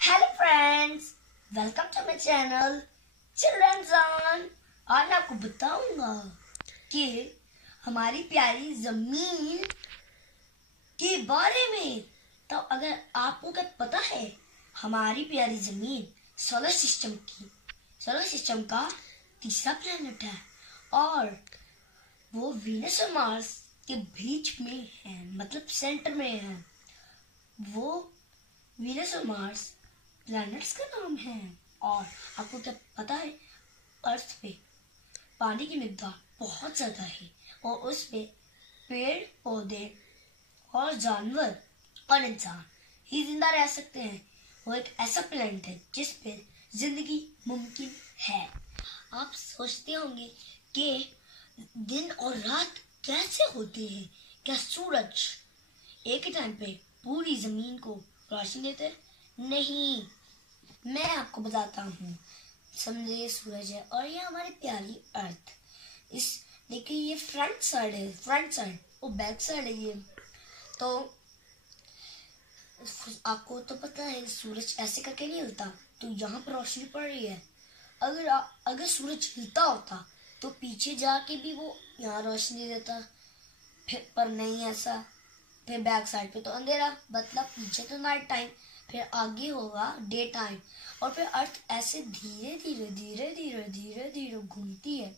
Hello friends, welcome to my channel children's on. आज मैं आपको बताऊंगा कि हमारी प्यारी जमीन के बारे में। तो अगर आपको क्या पता है, हमारी प्यारी जमीन सोलर सिस्टम का तीसरा प्लेनेट है और वो वीनस और मार्स के बीच में है, मतलब सेंटर में है। वो वीनस और मार्स प्लैनेट्स का नाम है। और आपको क्या पता है, अर्थ पे पानी की मिकदार बहुत ज्यादा है और उस पे पेड़ पौधे और जानवर और इंसान ही जिंदा रह सकते हैं। वो एक ऐसा प्लैनेट है जिस पे जिंदगी मुमकिन है। आप सोचते होंगे कि दिन और रात कैसे होते हैं, क्या सूरज एक ही टाइम पे पूरी जमीन को रोशनी देते हैं? नहीं, मैं आपको बताता हूँ। समझिए, सूरज है और ये हमारी प्यारी अर्थ। इस देखिए, ये फ्रंट साइड वो बैक साइड है। ये तो आपको तो पता है, सूरज ऐसे करके नहीं हिलता, तो यहाँ पर रोशनी पड़ रही है। अगर सूरज हिलता होता तो पीछे जाके भी वो यहाँ रोशनी देता, फिर पर नहीं ऐसा। फिर बैक साइड पे तो अंधेरा, मतलब पीछे तो नाइट टाइम, फिर आगे होगा डे टाइम। और फिर अर्थ ऐसे धीरे धीरे घूमती है।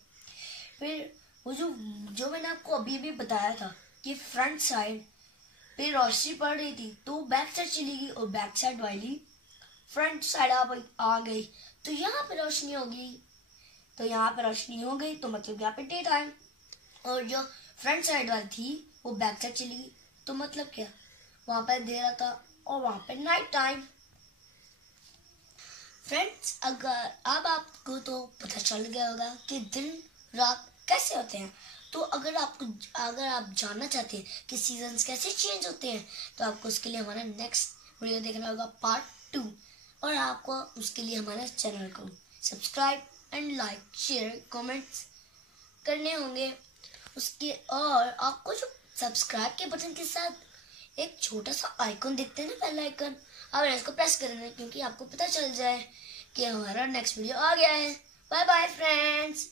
फिर वो जो मैंने आपको अभी बताया था कि फ्रंट साइड पे रोशनी पड़ रही थी, तो बैक साइड चली गई और बैक साइड वाली फ्रंट साइड आ गई, तो यहाँ पे रोशनी होगी। तो यहाँ पे रोशनी हो गई तो मतलब यहाँ पे डे टाइम। और जो फ्रंट साइड वाली थी वो बैक साइड चली गई, तो मतलब क्या, वहां पर अंधेरा था और वहां पे नाइट टाइम। फ्रेंड्स, अगर अब आपको तो पता चल गया होगा कि दिन रात कैसे होते हैं, तो अगर आप जानना चाहते हैं कि सीजन्स कैसे चेंज होते हैं, तो आपको उसके लिए हमारा नेक्स्ट वीडियो देखना होगा, पार्ट 2। और आपको उसके लिए हमारे चैनल को subscribe and like share comments करने होंगे उसके। और आपको जो सब्सक्राइब के बटन के साथ एक छोटा सा आइकन दिखता है ना, बेल आइकन, आप इसको प्रेस कर देना, क्योंकि आपको पता चल जाए कि हमारा नेक्स्ट वीडियो आ गया है। Bye bye friends.